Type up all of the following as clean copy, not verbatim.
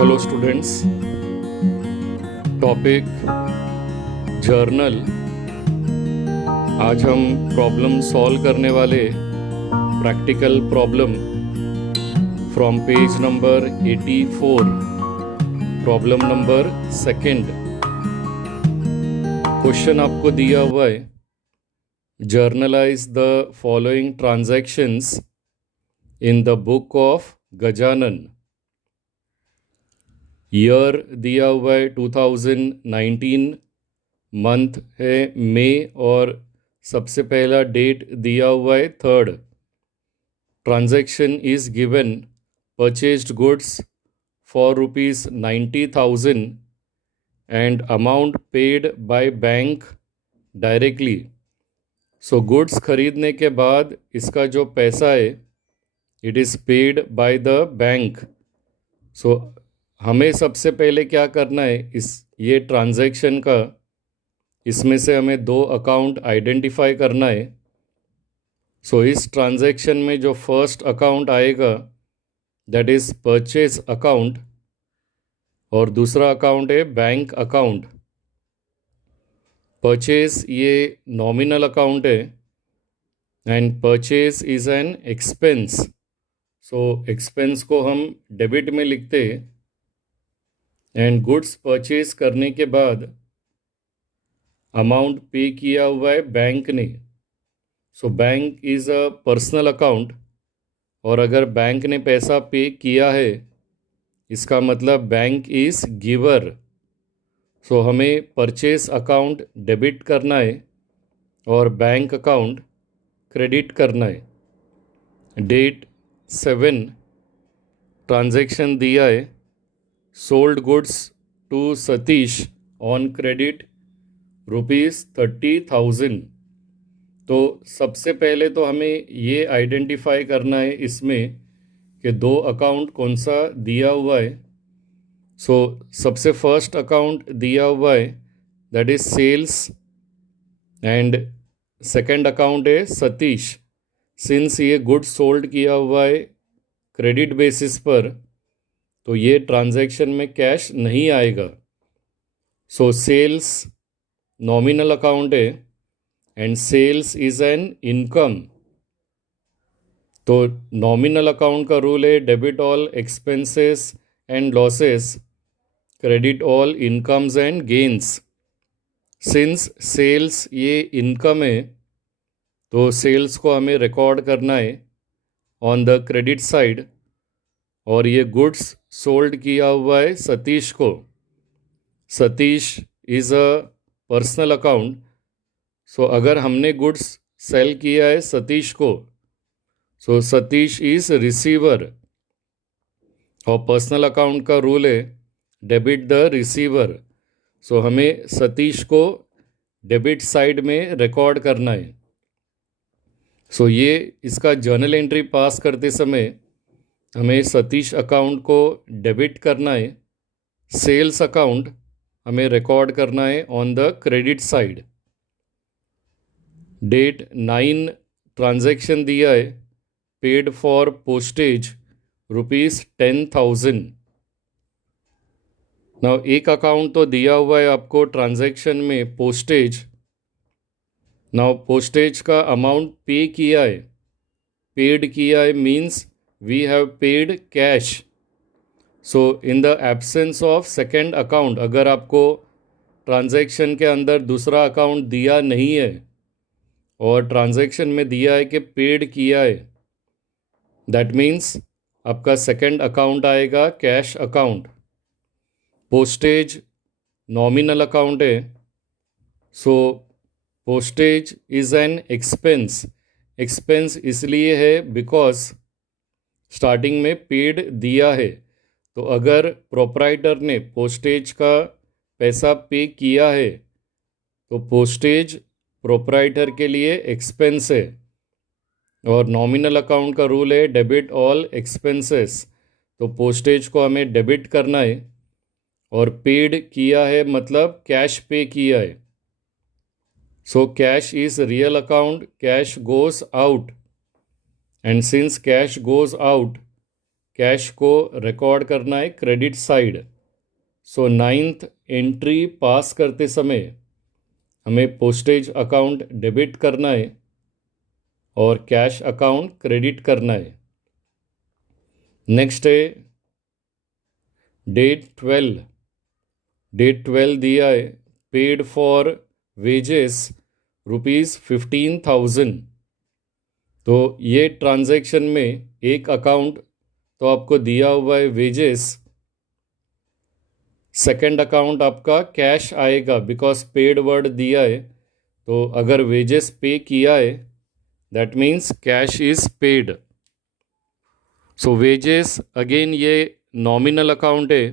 Hello students. Topic journal. आज हम problem solve करने वाले practical problem from page number 84, problem number second. Question आपको दिया हुआ है, generalized the following transactions in the book of Gajanan. Year दिया हुआ है 2019, मंथ है मई और सबसे पहला डेट दिया हुआ है 3rd। Transaction is given purchased goods for ₹90,000 and amount paid by bank directly. So goods खरीदने के बाद इसका जो पैसा है it is paid by the bank. So हमें सबसे पहले क्या करना है, ये ट्रांजैक्शन का इसमें से हमें 2 अकाउंट आइडेंटिफाई करना है। सो इस ट्रांजैक्शन में जो फर्स्ट अकाउंट आएगा दैट इज़ परचेज अकाउंट और दूसरा अकाउंट है बैंक अकाउंट। परचेज ये नॉमिनल अकाउंट है and purchase is an expense. So expense को हम डेबिट में लिखते हैं एंड गुड्स परचेज करने के बाद अमाउंट पे किया हुआ है बैंक ने। So bank is a personal account और अगर बैंक ने पैसा पे किया है इसका मतलब बैंक इज़ गिवर। सो हमें परचेज अकाउंट डेबिट करना है और बैंक अकाउंट क्रेडिट करना है। डेट 7, ट्रांजैक्शन दिया है sold goods to Satish on credit ₹30,000। तो सबसे पहले तो हमें ये आइडेंटिफाई करना है इसमें कि 2 अकाउंट कौन सा दिया हुआ है। सो सबसे फर्स्ट अकाउंट दिया हुआ है that is sales and second account है सतीश। सिंस ये गुड्स सोल्ड किया हुआ है क्रेडिट बेसिस पर तो ये ट्रांजैक्शन में कैश नहीं आएगा। सो सेल्स नॉमिनल अकाउंट है and sales is an income. तो नॉमिनल अकाउंट का रूल है debit all expenses and losses, credit all incomes and gains. Since sales ये इनकम है तो सेल्स को हमें रिकॉर्ड करना है ऑन द क्रेडिट साइड और ये गुड्स सोल्ड किया हुआ है सतीश को। Satish is a personal account. So अगर हमने गुड्स सेल किया है सतीश को सो सतीश इज़ रिसीवर और पर्सनल अकाउंट का रूल है डेबिट द रिसीवर। सो हमें सतीश को डेबिट साइड में रिकॉर्ड करना है। सो ये इसका जर्नल एंट्री पास करते समय हमें सतीश अकाउंट को डेबिट करना है, सेल्स अकाउंट हमें रिकॉर्ड करना है on the credit side. Date 9, transaction दिया है पेड फॉर पोस्टेज ₹10,000। नाउ एक अकाउंट तो दिया हुआ है आपको ट्रांजैक्शन में पोस्टेज। नाउ पोस्टेज का अमाउंट पे किया है, पेड किया है means we have paid cash. So in the absence of second account, अगर आपको ट्रांजैक्शन के अंदर दूसरा अकाउंट दिया नहीं है और ट्रांजैक्शन में दिया है कि पेड किया है, दैट मीन्स आपका सेकेंड अकाउंट आएगा cash account. Postage nominal account है। So postage is an expense. Expense इसलिए है बिकॉज स्टार्टिंग में पेड दिया है। तो अगर प्रोप्राइटर ने पोस्टेज का पैसा पे किया है तो पोस्टेज प्रोप्राइटर के लिए एक्सपेंस है और नॉमिनल अकाउंट का रूल है डेबिट ऑल एक्सपेंसेस। तो पोस्टेज को हमें डेबिट करना है और पेड किया है मतलब कैश पे किया है। So cash is real account, cash goes out and since cash goes out cash को रिकॉर्ड करना है क्रेडिट साइड। सो 9th एंट्री पास करते समय हमें पोस्टेज अकाउंट डेबिट करना है और कैश अकाउंट क्रेडिट करना है। नेक्स्ट है डेट 12 दिया है, पेड फॉर वेजेस ₹15,000। तो ये ट्रांजैक्शन में एक अकाउंट तो आपको दिया हुआ है वेजेस, सेकंड अकाउंट आपका कैश आएगा बिकॉज पेड वर्ड दिया है। तो अगर वेजेस पे किया है that means cash is paid. So wages again ये नॉमिनल अकाउंट है,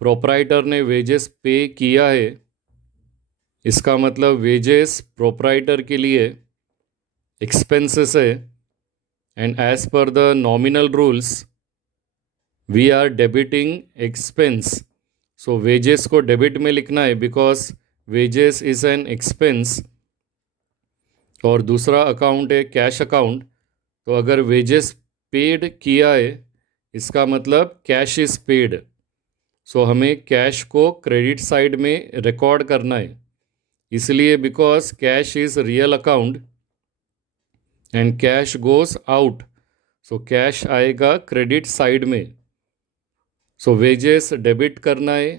प्रोप्राइटर ने वेजेस पे किया है, इसका मतलब वेजेस प्रोप्राइटर के लिए एक्सपेंसेस है and as per the nominal rules we are debiting expense. So wages को डेबिट में लिखना है because wages is an expense. और दूसरा अकाउंट है कैश अकाउंट। तो अगर वेजेस पेड किया है इसका मतलब कैश इज पेड। सो हमें कैश को क्रेडिट साइड में रिकॉर्ड करना है, इसलिए because cash is real account and cash goes out, so cash आएगा क्रेडिट साइड में। सो वेजेस डेबिट करना है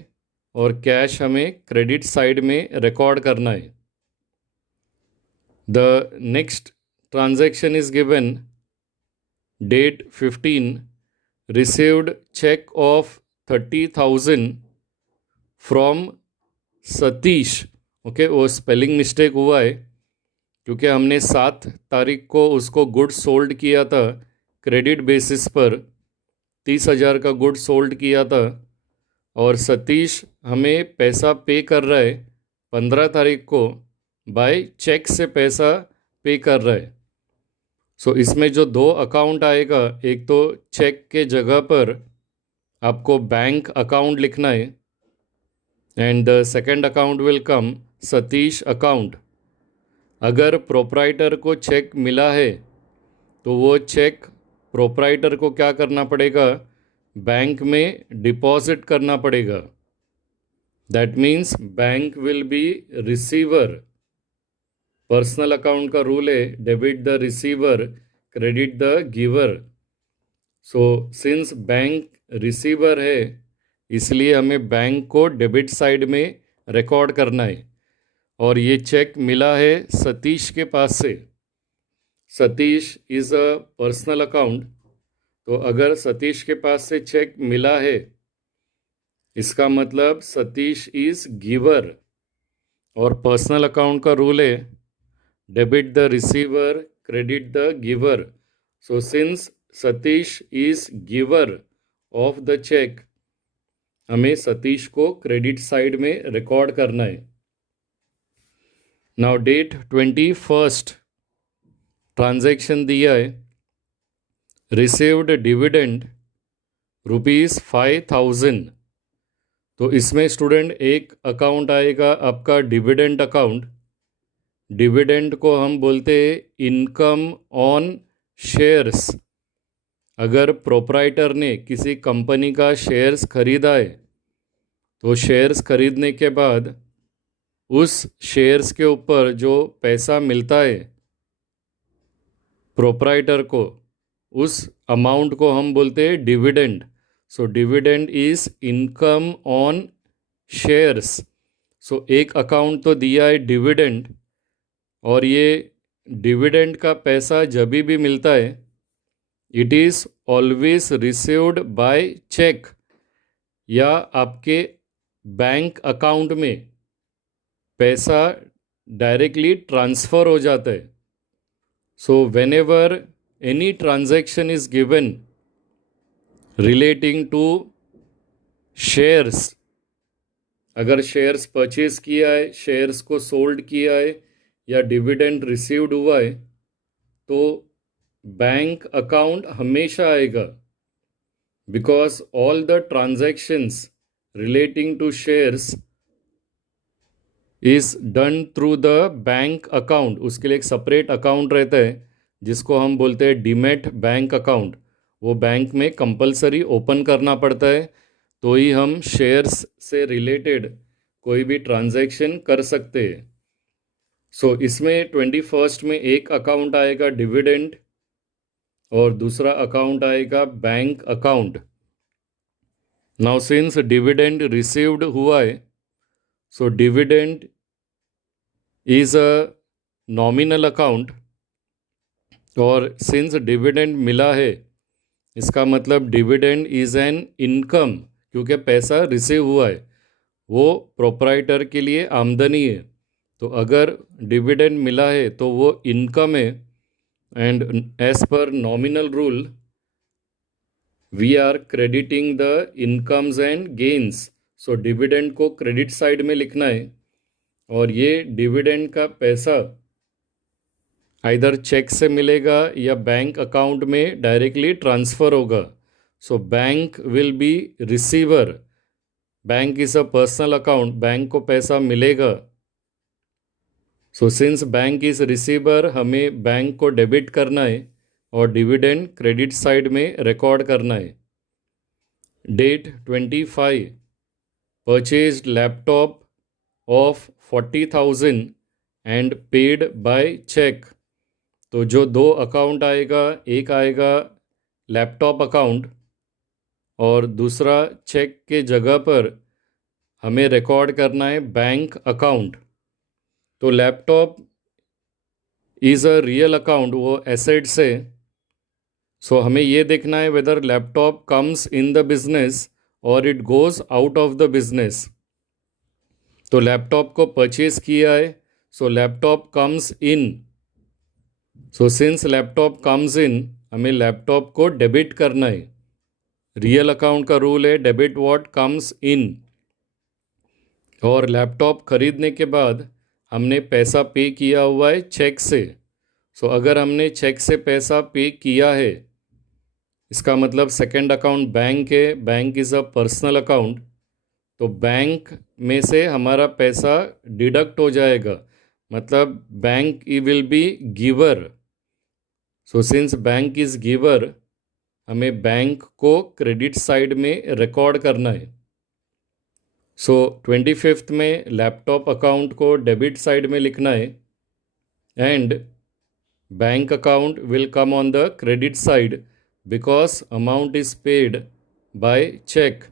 और कैश हमें क्रेडिट साइड में रिकॉर्ड करना है। The next transaction is given date 15, received cheque of 30,000 from Satish. Okay, वो स्पेलिंग मिस्टेक हुआ है क्योंकि हमने 7 तारीख को उसको गुड सोल्ड किया था, क्रेडिट बेसिस पर 30,000 का गुड सोल्ड किया था और सतीश हमें पैसा पे कर रहा है 15 तारीख को, बाय चेक से पैसा पे कर रहा है। सो इसमें जो 2 अकाउंट आएगा, एक तो चेक के जगह पर आपको बैंक अकाउंट लिखना है and the second account will come Satish account. अगर प्रोप्राइटर को चेक मिला है तो वो चेक प्रोप्राइटर को क्या करना पड़ेगा, बैंक में डिपॉजिट करना पड़ेगा। That means bank will be receiver. Personal account का रूल है debit the receiver credit the giver. So since bank receiver है इसलिए हमें बैंक को डेबिट साइड में रिकॉर्ड करना है और ये चेक मिला है सतीश के पास से। Satish is a personal account, तो अगर सतीश के पास से चेक मिला है इसका मतलब सतीश इज़ गिवर और पर्सनल अकाउंट का रूल है debit the receiver credit the giver. So since Satish is giver of the cheque, हमें सतीश को क्रेडिट साइड में रिकॉर्ड करना है। नाउ डेट 21, ट्रांजैक्शन दिया है, रिसीव्ड डिविडेंड ₹5,000। तो इसमें स्टूडेंट एक अकाउंट आएगा आपका डिविडेंड अकाउंट। डिविडेंड को हम बोलते हैं इनकम ऑन शेयर्स। अगर प्रोप्राइटर ने किसी कंपनी का शेयर्स खरीदा है तो शेयर्स खरीदने के बाद उस शेयर्स के ऊपर जो पैसा मिलता है प्रोप्राइटर को, उस अमाउंट को हम बोलते हैं dividend. So dividend is income on shares. So एक अकाउंट तो दिया है डिविडेंड और ये डिविडेंड का पैसा जब भी मिलता है it is always received by cheque या आपके बैंक अकाउंट में पैसा डायरेक्टली ट्रांसफ़र हो जाता है। So whenever any transaction is given relating to shares, अगर शेयर्स परचेज किया है, शेयर्स को सोल्ड किया है या डिविडेंड रिसीव्ड हुआ है तो बैंक अकाउंट हमेशा आएगा because all the transactions relating to shares is done through the bank account. उसके लिए एक सेपरेट अकाउंट रहता है जिसको हम बोलते हैं डीमैट बैंक अकाउंट, वो बैंक में कंपलसरी ओपन करना पड़ता है, तो ही हम शेयर्स से रिलेटेड कोई भी ट्रांजैक्शन कर सकते हैं। सो इसमें 21st में एक अकाउंट आएगा डिविडेंड और दूसरा अकाउंट आएगा bank account. Now since dividend received हुआ है, so dividend is a nominal account, और सिंस डिविडेंड मिला है इसका मतलब डिविडेंड इज़ एन इनकम, क्योंकि पैसा रिसीव हुआ है, वो प्रोप्राइटर के लिए आमदनी है। तो अगर डिविडेंड मिला है तो वो इनकम है, and as per nominal rule we are crediting the incomes and gains. So dividend को क्रेडिट साइड में लिखना है, और ये डिविडेंड का पैसा आइदर चेक से मिलेगा या बैंक अकाउंट में डायरेक्टली ट्रांसफ़र होगा। So bank will be receiver, bank is a personal account, bank को पैसा मिलेगा। So since bank is receiver, हमें बैंक को डेबिट करना है और डिविडेंड क्रेडिट साइड में रिकॉर्ड करना है। Date 25, purchased laptop of 40,000 and paid by cheque. तो जो दो अकाउंट आएगा, एक आएगा लैपटॉप अकाउंट और दूसरा चेक के जगह पर हमें रिकॉर्ड करना है बैंक अकाउंट। तो laptop is a real account, वो एसेट्स है। सो हमें ये देखना है whether laptop comes in the business और it goes out of the business. तो लैपटॉप को परचेज किया है, so laptop comes in. So since laptop comes in, हमें लैपटॉप को डेबिट करना है। रियल अकाउंट का रूल है डेबिट व्हाट कम्स इन। और लैपटॉप खरीदने के बाद हमने पैसा पे किया हुआ है चेक से। सो अगर हमने चेक से पैसा पे किया है, इसका मतलब सेकंड अकाउंट बैंक है, bank is a personal account, तो बैंक में से हमारा पैसा डिडक्ट हो जाएगा, मतलब bank uh will be giver. So since bank is giver, हमें बैंक को क्रेडिट साइड में रिकॉर्ड करना है। सो 25th में लैपटॉप अकाउंट को डेबिट साइड में लिखना है, and bank account will come on the credit side because amount is paid by cheque.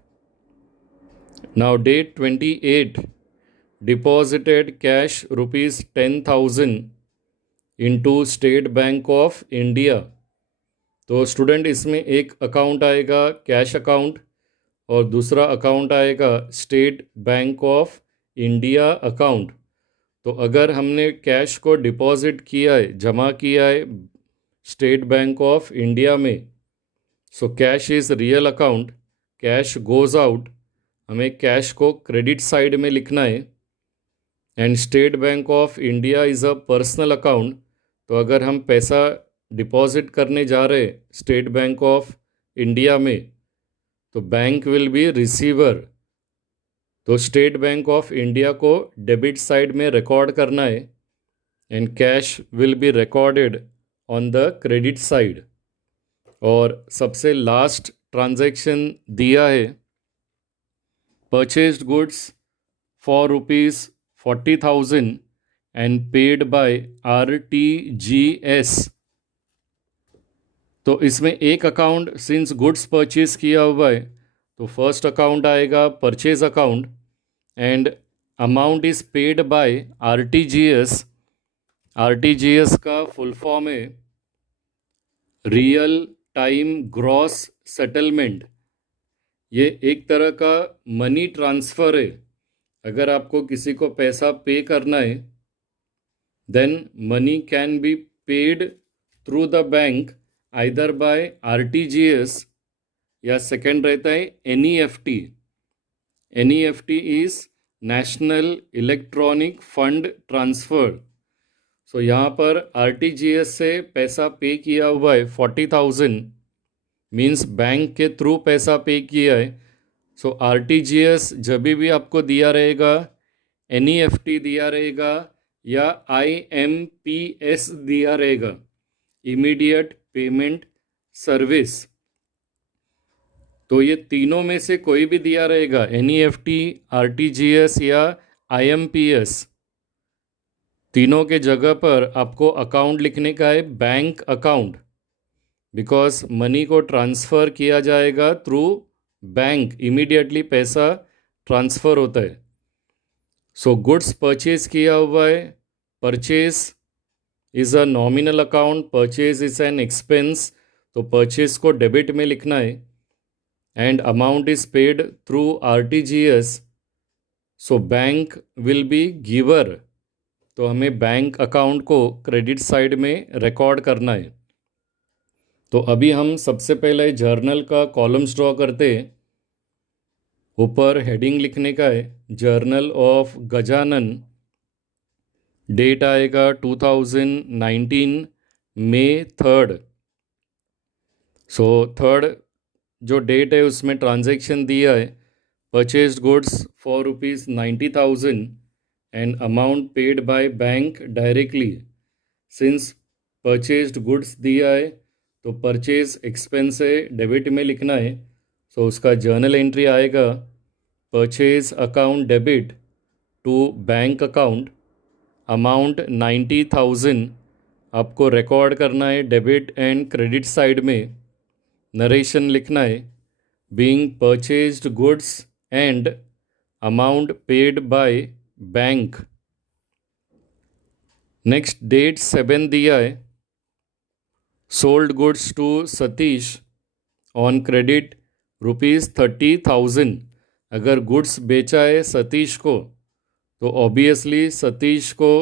Now date 28, deposited cash rupees 10,000 into state bank of India. तो student इसमें एक account आएगा cash account और दूसरा account आएगा state bank of India account. तो अगर हमने कैश को डिपॉजिट किया है, जमा किया है स्टेट बैंक ऑफ इंडिया में, so cash is real account, cash goes out, हमें कैश को क्रेडिट साइड में लिखना है। And state bank of India is a personal account, तो अगर हम पैसा डिपॉजिट करने जा रहे स्टेट बैंक ऑफ इंडिया में, तो बैंक विल बी रिसीवर। तो स्टेट बैंक ऑफ इंडिया को डेबिट साइड में रिकॉर्ड करना है, and cash will be recorded on the credit side. और सबसे लास्ट ट्रांजैक्शन दिया है purchased goods for ₹40,000 and paid by RTGS। तो इसमें एक अकाउंट सिंस गुड्स परचेज किया हुआ है, तो फर्स्ट अकाउंट आएगा purchase account, and amount is paid by RTGS। RTGS का फुल फॉर्म है रियल टाइम ग्रॉस सेटलमेंट। ये एक तरह का मनी ट्रांसफ़र है। अगर आपको किसी को पैसा पे करना है, then money can be paid through the bank either by RTGS या सेकेंड रहता है NEFT। NEFT is national electronic fund transfer. So यहाँ पर RTGS से पैसा पे किया हुआ है 40,000, मीन्स बैंक के थ्रू पैसा पे किया है। सो RTGS जब भी आपको दिया रहेगा, NEFT दिया रहेगा या IMPS दिया रहेगा, इमीडिएट पेमेंट सर्विस, तो ये तीनों में से कोई भी दिया रहेगा, एनईएफटी, आरटीजीएस या आईएमपीएस, तीनों के जगह पर आपको अकाउंट लिखने का है बैंक अकाउंट, बिकॉज मनी को ट्रांसफ़र किया जाएगा थ्रू बैंक, इमीडिएटली पैसा ट्रांसफ़र होता है। सो गुड्स परचेज किया हुआ है, purchase is a nominal account, purchase is an expense, तो परचेज को डेबिट में लिखना है। And amount is paid through RTGS, so bank will be giver, तो हमें बैंक अकाउंट को क्रेडिट साइड में रिकॉर्ड करना है। तो अभी हम सबसे पहले जर्नल का कॉलम्स ड्रॉ करते हैं। ऊपर हेडिंग लिखने का है जर्नल ऑफ गजानन, डेट आएगा 2019 मई 3rd। सो 3rd जो डेट है उसमें ट्रांजैक्शन दिया है, purchased goods for ₹90,000 and amount paid by bank directly। Since purchased goods दिया है तो परचेज एक्सपेंस है, डेबिट में लिखना है। सो उसका जर्नल एंट्री आएगा purchase account debit to bank account, amount 90,000 आपको रिकॉर्ड करना है डेबिट एंड क्रेडिट साइड में। नरेशन लिखना है being purchased goods and amount paid by bank. Next date 7 दिया है, sold goods to Satish on credit ₹30,000। अगर गुड्स बेचा है सतीश को तो ऑब्वियसली सतीश को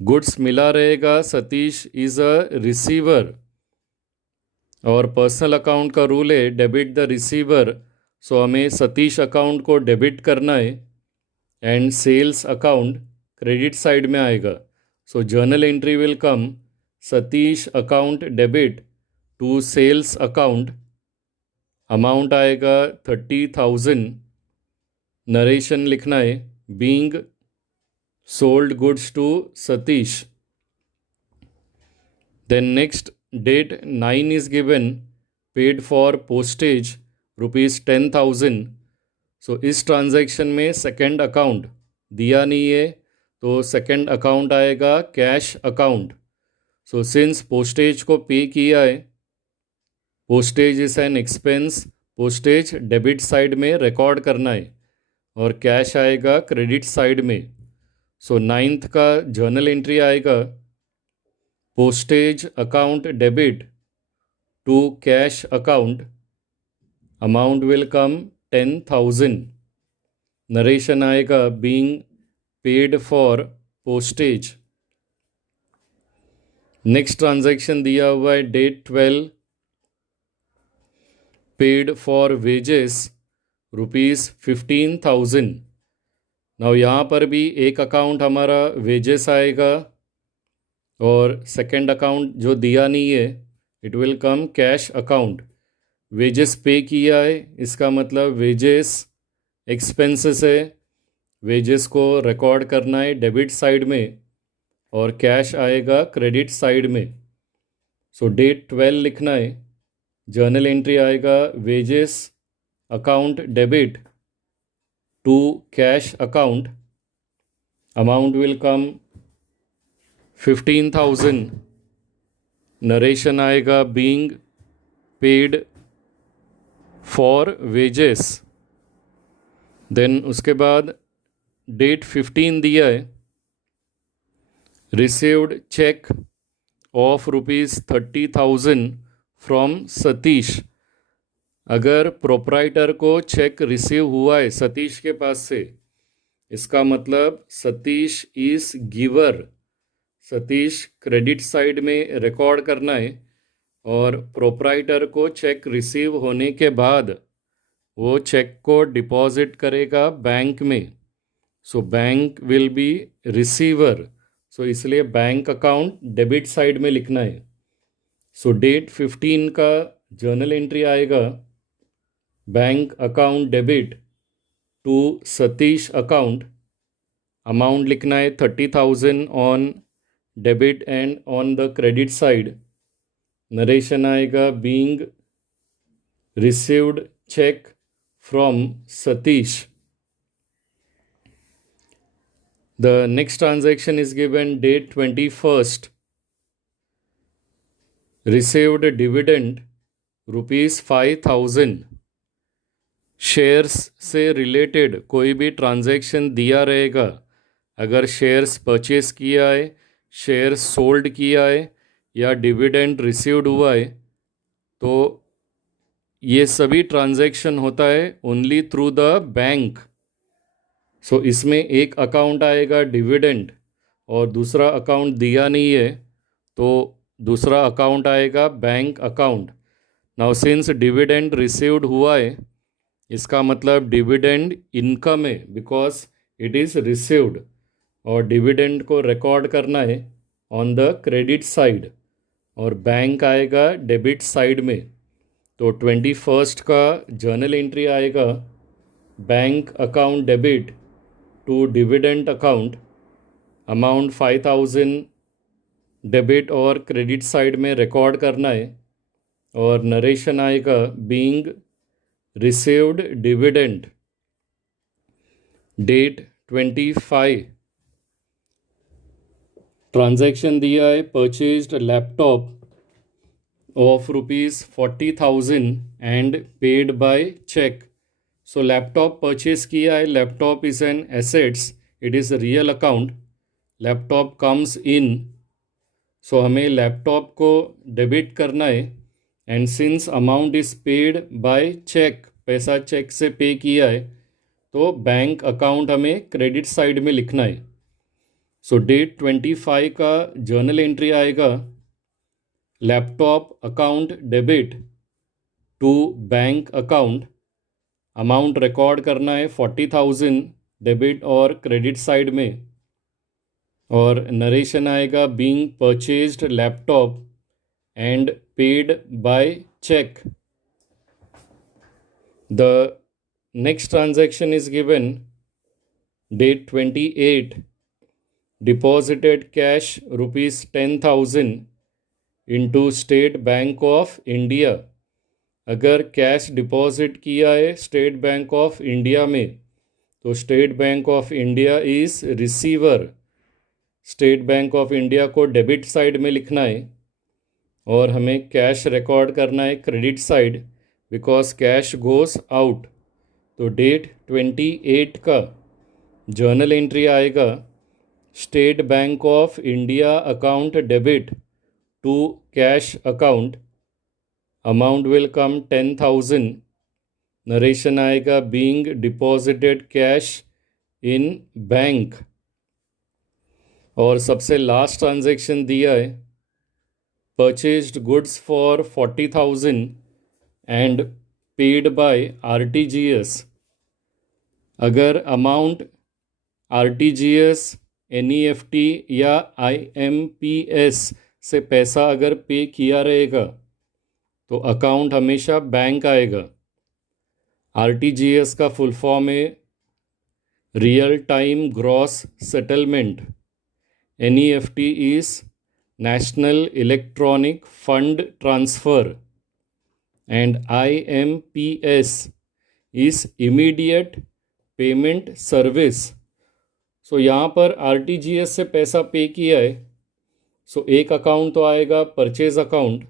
गुड्स मिला रहेगा, सतीश इज़ अ रिसीवर, और पर्सनल अकाउंट का रूल है डेबिट द रिसीवर, सो हमें सतीश अकाउंट को डेबिट करना है and sales account credit side में आएगा। So journal entry will come Satish account debit to sales account, amount आएगा 30,000। नरेशन लिखना है being sold goods to Satish. Then next date 9 is given, paid for postage ₹10,000। So इस transaction में second account दिया नहीं है तो सेकंड अकाउंट आएगा cash account. So since postage को पे किया है, postage is an expense, postage debit side में रिकॉर्ड करना है और कैश आएगा क्रेडिट साइड में। सो 9th का जर्नल एंट्री आएगा postage account debit to cash account, amount will come 10,000। Narration आएगा being paid for postage. Next transaction दिया हुआ है date 12, paid for wages ₹15,000। Now यहाँ पर भी एक अकाउंट हमारा वेजेस आएगा और सेकंड अकाउंट जो दिया नहीं है it will come cash account. Wages पे किया है इसका मतलब वेजेस एक्सपेंसेस है, वेजेस को रिकॉर्ड करना है डेबिट साइड में और कैश आएगा क्रेडिट साइड में। सो डेट 12 लिखना है, जर्नल एंट्री आएगा wages account debit to cash account, amount will come 15,000। Narration आएगा being paid for wages. Then उसके बाद डेट 15 दिया है, received cheque of ₹30,000 from Satish. अगर प्रोप्राइटर को चेक रिसीव हुआ है सतीश के पास से, इसका मतलब Satish is giver, Satish credit side में रिकॉर्ड करना है और प्रोप्राइटर को चेक रिसीव होने के बाद वो चेक को डिपॉजिट करेगा बैंक में। So bank will be receiver, so इसलिए बैंक अकाउंट डेबिट साइड में लिखना है। सो डेट 15 का जर्नल एंट्री आएगा bank account debit to Satish account, amount लिखना है 30,000 on debit and on the credit side. Narration आएगा being received check from Satish. The next transaction is given date 21st. Received dividend ₹5,000. Shares से related कोई भी transaction दिया रहेगा. अगर shares purchase किया है, शेयर्स सोल्ड किया है या डिविडेंड रिसीव्ड हुआ है, तो ये सभी ट्रांजैक्शन होता है ओनली थ्रू द बैंक. सो इसमें एक अकाउंट आएगा डिविडेंड और दूसरा अकाउंट दिया नहीं है, तो दूसरा अकाउंट आएगा bank account. Now since dividend received हुआ है, इसका मतलब डिविडेंड इनकम है बिकॉज इट इज़ रिसीव्ड, और डिविडेंड को रिकॉर्ड करना है ऑन द क्रेडिट साइड और बैंक आएगा डेबिट साइड में. तो 21st का जर्नल एंट्री आएगा bank account debit to dividend account, amount 5,000 debit और क्रेडिट साइड में रिकॉर्ड करना है, और नरेशन आएगा being received dividend. Date 25. Transaction दिया है purchased laptop of ₹40,000 and paid by cheque. So laptop purchase किया है. Laptop is an assets, it is real account. Laptop comes in, so हमें लैपटॉप को डेबिट करना है. And since amount is paid by cheque, पैसा cheque से pay किया है, तो बैंक अकाउंट हमें क्रेडिट साइड में लिखना है. सो डेट 25 का जर्नल एंट्री आएगा laptop account debit to bank account, amount record करना है 40,000 डेबिट और क्रेडिट साइड में, और नरेशन आएगा being purchased laptop and paid by cheque. The next transaction is given date 28. Deposited cash ₹10,000 into State Bank of India. अगर cash deposit किया है state bank of India में, तो state bank of India is receiver. State bank of India को debit side में लिखना है और हमें कैश रिकॉर्ड करना है credit side because cash goes out. तो डेट 28 का जर्नल एंट्री आएगा state bank of India account debit to cash account, amount will come 10,000. Narration आएगा being deposited cash in bank. और सबसे लास्ट ट्रांजैक्शन दिया है purchased goods for 40,000 and paid by RTGS. अगर amount RTGS, NEFT या IMPS से पैसा अगर पे किया रहेगा तो अकाउंट हमेशा बैंक आएगा. RTGS का फुल फॉर्म है real time gross settlement. NEFT is national electronic fund transfer and IMPS is immediate payment service. सो यहाँ पर RTGS से पैसा पे किया है, सो एक अकाउंट तो आएगा परचेज अकाउंट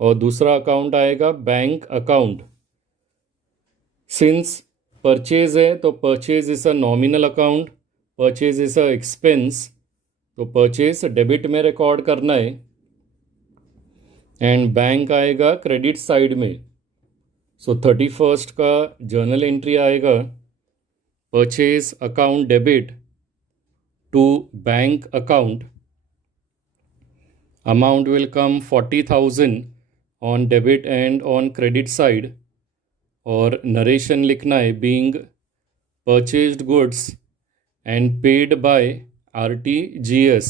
और दूसरा अकाउंट आएगा बैंक अकाउंट. सिंस परचेज है तो purchase is a nominal account, purchase is a expense, तो परचेज डेबिट में रिकॉर्ड करना है एंड बैंक आएगा क्रेडिट साइड में. सो 31st का जर्नल एंट्री आएगा purchase account debit to bank account, amount will come 40,000 on debit and on credit side, और narration लिखना है being purchased goods and paid by RTGS.